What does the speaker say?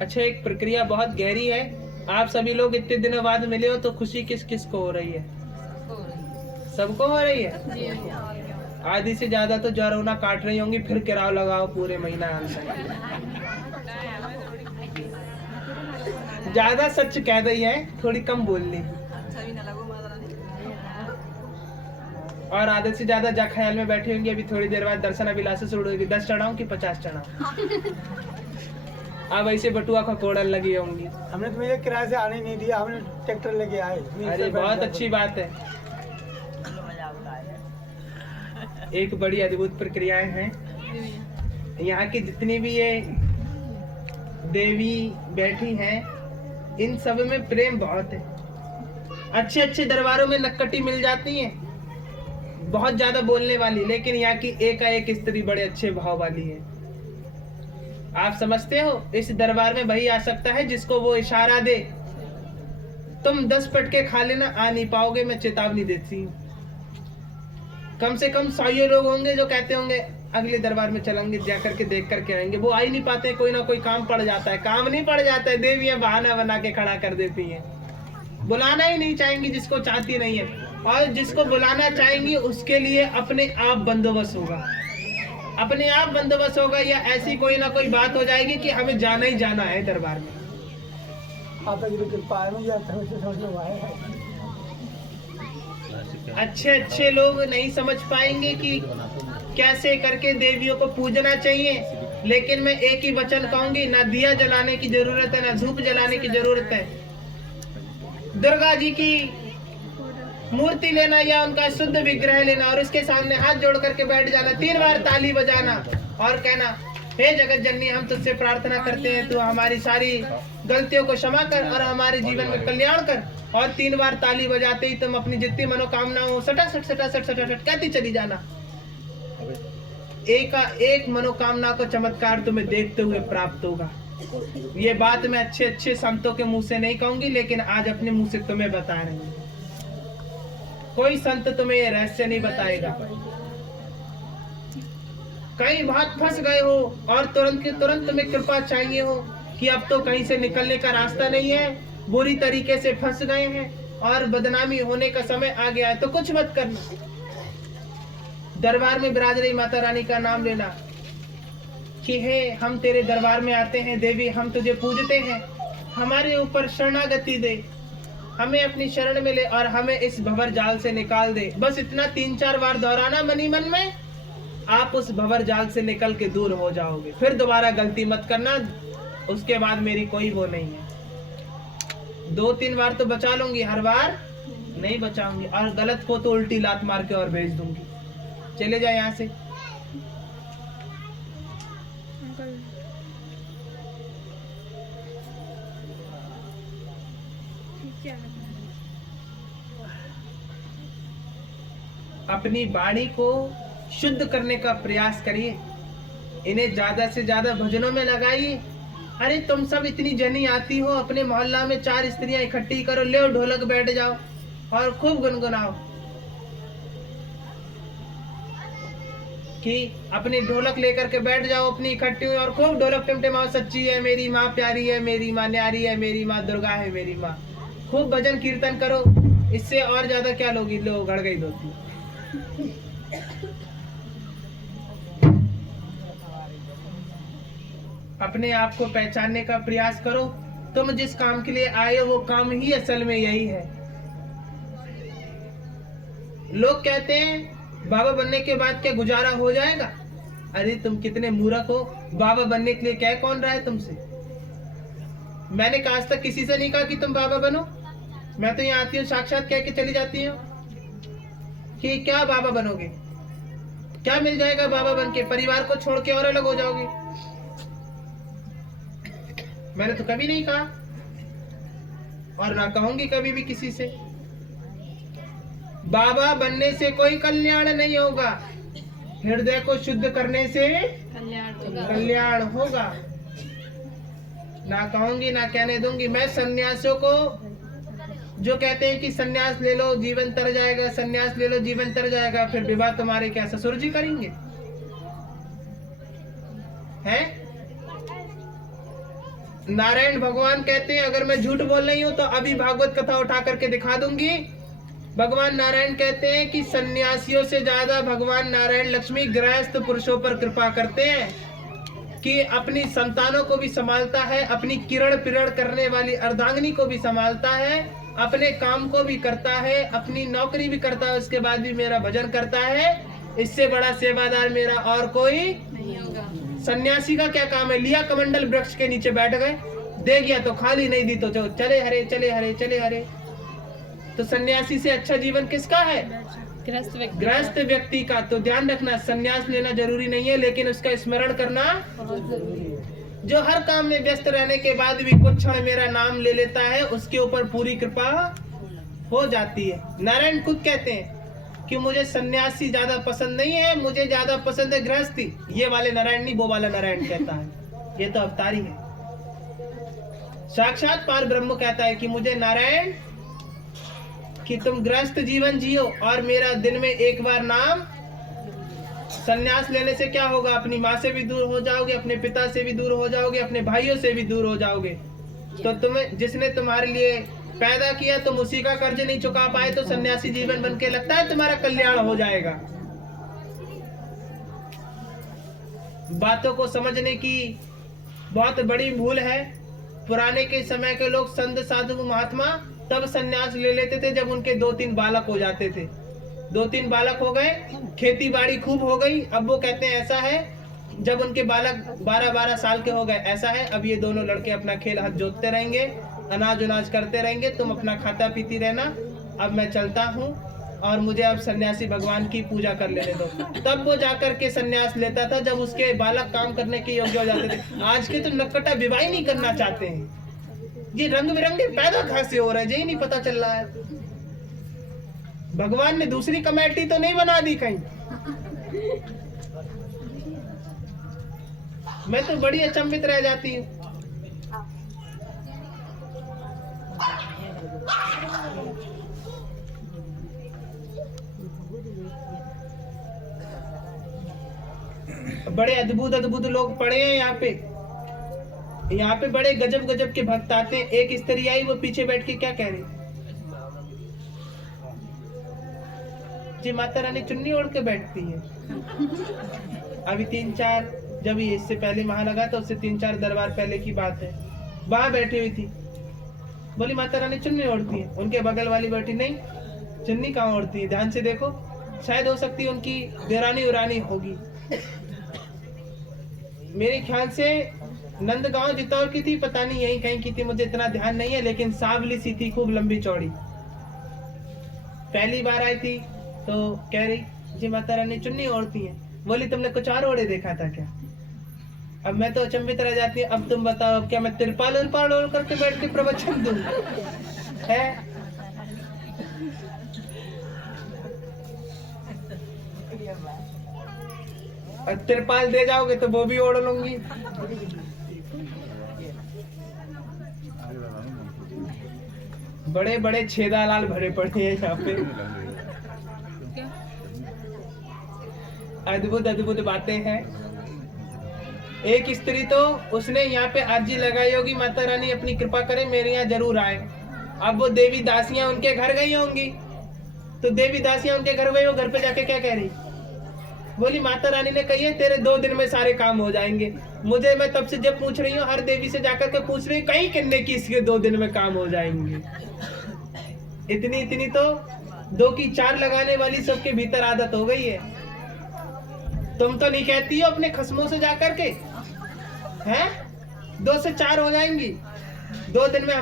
अच्छा, एक प्रक्रिया बहुत गहरी है। आप सभी लोग इतने दिनों बाद मिले हो तो खुशी किस किस को हो रही है? सबको हो रही है। आधी से ज्यादा तो जरौना काट रही होंगी, फिर किराया लगाओ पूरे महीना आंसर। ज्यादा सच कह रही है, थोड़ी कम बोलनी। और आधे से ज्यादा जा ख्याल में बैठी होंगी। अभी थोड़ी देर बाद दर्शन अभिलाषा शुरू होगी। 10 चढ़ाऊं कि 50 चढ़ाऊं? अब ऐसे बटुआ का कोड़ल लगी होंगी। हमने तो मुझे किराए से आने नहीं दिया, हमने ट्रैक्टर लेके आए। अरे बहुत अच्छी बात है। एक बड़ी अद्भुत प्रक्रियाएं हैं। यहाँ की जितनी भी ये देवी बैठी हैं, इन सब में प्रेम बहुत है। अच्छे अच्छे दरबारों में नक्कटी मिल जाती है, बहुत ज्यादा बोलने वाली, लेकिन यहाँ की एकाएक स्त्री बड़े अच्छे भाव वाली है। आप समझते हो, इस दरबार में वही आ सकता है जिसको वो इशारा दे। तुम 10 पटके खा लेना, आ नहीं पाओगे, मैं चेतावनी देती हूँ। कम से कम 100 लोग होंगे जो कहते होंगे अगले दरबार में चलेंगे, जाकर के देख करके आएंगे। वो आ ही नहीं पाते, कोई ना कोई काम पड़ जाता है। काम नहीं पड़ जाता है, देवियां बहाना बना के खड़ा कर देती हैं। बुलाना ही नहीं चाहेंगी जिसको चाहती नहीं है, और जिसको बुलाना चाहेंगी उसके लिए अपने आप बंदोबस्त होगा। अपने आप बंदोबस्त होगा, या ऐसी कोई ना कोई बात हो जाएगी कि हमें जाना ही जाना है दरबार में। अच्छे अच्छे लोग नहीं समझ पाएंगे कि कैसे करके देवियों को पूजना चाहिए, लेकिन मैं एक ही वचन कहूंगी, ना दिया जलाने की जरूरत है, ना धूप जलाने की जरूरत है। दुर्गा जी की मूर्ति लेना या उनका शुद्ध विग्रह लेना और उसके सामने हाथ जोड़ करके बैठ जाना, 3 बार ताली बजाना और कहना, हे जगत जननी, हम तुझसे प्रार्थना करते हैं, तू हमारी सारी गलतियों को क्षमा कर और हमारे जीवन में कल्याण कर। और 3 बार ताली बजाते ही तुम अपनी जितनी मनोकामना हो सटासट सटासट सटासट कहती चली जाना। एक मनोकामना को चमत्कार तुम्हें देखते हुए प्राप्त होगा। ये बात मैं अच्छे अच्छे संतों के मुंह से नहीं कहूंगी, लेकिन आज अपने मुंह से तुम्हें बता रही हूँ। कोई संत तुम्हें ये रहस्य नहीं बताएगा। कई बात फंस गए हो और तुरंत के तुरंत तुम्हें कृपा चाहिए हो कि अब तो कहीं से निकलने का रास्ता नहीं है, बुरी तरीके से फंस गए हैं और बदनामी होने का समय आ गया है, तो कुछ मत करना। दरबार में विराज रही माता रानी का नाम लेना कि हे, हम तेरे दरबार में आते हैं देवी, हम तुझे पूजते हैं, हमारे ऊपर शरणागति दे, हमें अपनी शरण में ले और हमें इस भंवर जाल से निकाल दे। बस इतना 3-4 बार दोहराना मनी मन में, आप उस भंवर जाल से निकल के दूर हो जाओगे। फिर दोबारा गलती मत करना, उसके बाद मेरी कोई वो नहीं है। 2-3 बार तो बचा लूंगी, हर बार नहीं बचाऊंगी, और गलत को तो उल्टी लात मार के और भेज दूंगी। चले जाए यहाँ से। अपनी वाणी को शुद्ध करने का प्रयास करिए, इन्हें ज्यादा से ज्यादा भजनों में लगाइए। अरे तुम सब इतनी जनी आती हो, अपने मोहल्ला में 4 स्त्रियां इकट्ठी करो, ले ढोलक बैठ जाओ और खूब गुनगुनाओ कि अपनी ढोलक लेकर के बैठ जाओ अपनी इकट्ठी हुई और खूब ढोलक टिमटिमाओ, सच्ची है मेरी माँ, प्यारी है मेरी माँ, न्यारी है मेरी माँ, दुर्गा है मेरी माँ। खूब भजन कीर्तन करो, इससे और ज्यादा क्या लोगी, लो गड़ गई धोती। अपने आप को पहचानने का प्रयास करो। तुम जिस काम के लिए आए हो वो काम ही असल में यही है। लोग कहते हैं बाबा बनने के बाद क्या गुजारा हो जाएगा? अरे तुम कितने मूर्ख हो, बाबा बनने के लिए कह कौन रहा है तुमसे? मैंने आज तक किसी से नहीं कहा कि तुम बाबा बनो। मैं तो यहाँ आती हूँ, साक्षात कह के चली जाती हूँ कि क्या बाबा बनोगे, क्या मिल जाएगा बाबा बन के? परिवार को छोड़ के और अलग हो जाओगे। मैंने तो कभी नहीं कहा और ना कहूंगी कभी भी किसी से। बाबा बनने से कोई कल्याण नहीं होगा, हृदय को शुद्ध करने से कल्याण होगा। ना कहूंगी ना कहने दूंगी। मैं सन्यासियों को जो कहते हैं कि सन्यास ले लो जीवन तर जाएगा, सन्यास ले लो जीवन तर जाएगा, फिर विवाह तुम्हारे क्या ससुर जी करेंगे? हैं? नारायण भगवान कहते हैं, अगर मैं झूठ बोल रही हूँ तो अभी भागवत कथा उठा करके दिखा दूंगी। भगवान नारायण कहते हैं कि सन्यासियों से ज्यादा भगवान नारायण लक्ष्मी गृहस्थ पुरुषों पर कृपा करते हैं, कि अपनी संतानों को भी संभालता है, अपनी किरण पिरण करने वाली अर्धांगिनी को भी संभालता है, अपने काम को भी करता है, अपनी नौकरी भी करता है, उसके बाद भी मेरा भजन करता है। इससे बड़ा सेवादार मेरा और कोई नहीं होगा। सन्यासी का क्या काम है? लिया कमंडल वृक्ष के नीचे बैठ गए, दे गया तो खाली, नहीं दी तो चले हरे चले हरे चले हरे। तो सन्यासी से अच्छा जीवन किसका है? गृहस्थ व्यक्ति का। तो ध्यान रखना, सन्यास लेना जरूरी नहीं है, लेकिन उसका स्मरण करना बहुत जरूरी है। जो हर काम में व्यस्त रहने के बाद भी कुछ क्षण मेरा नाम ले लेता है, उसके ऊपर पूरी कृपा हो जाती है। नारायण खुद कहते हैं कि मुझे सन्यासी ज्यादा पसंद नहीं है, मुझे ज्यादा पसंद है गृहस्थी। ये वाले नारायण नहीं, वो वाला नारायण कहता है, ये तो अवतारी है। साक्षात पार ब्रह्म कहता है कि मुझे नारायण कि तुम गृहस्थ जीवन जियो और मेरा दिन में एक बार नाम। संन्यास लेने से क्या होगा? अपनी माँ से भी दूर हो जाओगे, अपने पिता से भी दूर हो जाओगे, अपने भाइयों से भी दूर हो जाओगे। तो तुम्हें जिसने तुम्हारे लिए पैदा किया, तुम उसी का कर्ज नहीं चुका पाए तो सन्यासी जीवन बन के लगता है तुम्हारा कल्याण हो जाएगा। बातों को समझने की बहुत बड़ी भूल है। पुराने के समय के लोग संत साधु महात्मा तब सन्यास ले लेते थे जब उनके 2-3 बालक हो जाते थे। 2-3 बालक हो गए, खेती बाड़ी खूब हो गई। अब वो कहते हैं ऐसा है, जब उनके बालक 12-12 साल के हो गए, ऐसा है अब ये दोनों लड़के अपना खेल हाथ जोतते रहेंगे, अनाज उनाज करते रहेंगे, तुम अपना खाता पीती रहना, अब मैं चलता हूँ और मुझे अब सन्यासी भगवान की पूजा कर लेने दो। तब वो जाकर के सन्यास लेता था जब उसके बालक काम करने के योग्य हो जाते थे। आज के तो नक्कटा विवाह नहीं करना चाहते हैं। ये रंग बिरंगे पैदा कहाँ से हो रहे हैं, यही नहीं पता चल रहा है। भगवान ने दूसरी कमेटी तो नहीं बना दी कहीं? मैं तो बड़ी अचंभित रह जाती हूँ। बड़े अद्भुत अद्भुत लोग पड़े हैं यहाँ पे बड़े गजब गजब के भक्त आते हैं। एक स्त्री आई, वो पीछे बैठ के क्या कह रही जी, माता रानी चुन्नी ओढ़ के बैठती है। अभी 3-4 जब ये इससे पहले वहां लगा तो उससे 3-4 दरबार पहले की बात है, वहां बैठी हुई थी। बोली माता रानी चुन्नी ओढ़ती है। उनके बगल वाली बैठी, नहीं चुन्नी कहाँ ओढ़ती है, ध्यान से देखो, शायद हो सकती है उनकी देरानी उरानी होगी। मेरे ख्याल से नंदगांव जितौर की थी, पता नहीं यही कहीं की थी, मुझे इतना ध्यान नहीं है, लेकिन सांवली सी थी, खूब लंबी चौड़ी। पहली बार आई थी तो कह रही जी माता रानी चुन्नी ओढ़ती हैं। बोली तुमने कुछ और ओढ़े देखा था क्या? अब मैं तो अचंभित रह जाती हूँ। अब तुम बताओ, अब क्या मैं तिरपाल उरपाल ओढ़ करके बैठ के प्रवचन दूं? है और तिरपाल दे जाओगे तो वो भी ओढ़ लूंगी। बड़े बड़े छेदा लाल भरे पड़े हैं यहाँ पे। अद्भुत अद्भुत बातें हैं। एक स्त्री तो उसने यहाँ पे अर्जी लगाई होगी, माता रानी अपनी कृपा करे मेरे यहाँ जरूर आए। अब वो देवी दासियां उनके घर गई होंगी, तो देवी दासियां उनके घर गई हो, घर पे जाके क्या कह रही? बोली माता रानी ने कही है तेरे 2 दिन में सारे काम हो जाएंगे। मुझे, मैं तब से जब पूछ रही हूँ, हर देवी से जाकर के पूछ रही हूँ, कहीं किन्ने की इसके 2 दिन में काम हो जाएंगे। इतनी तो 2 की 4 लगाने वाली सबके भीतर आदत हो गई है। तुम तो नहीं कहती हो अपने खसमों से जाकर के, हैं 2 से 4 हो जाएंगी 2 दिन में।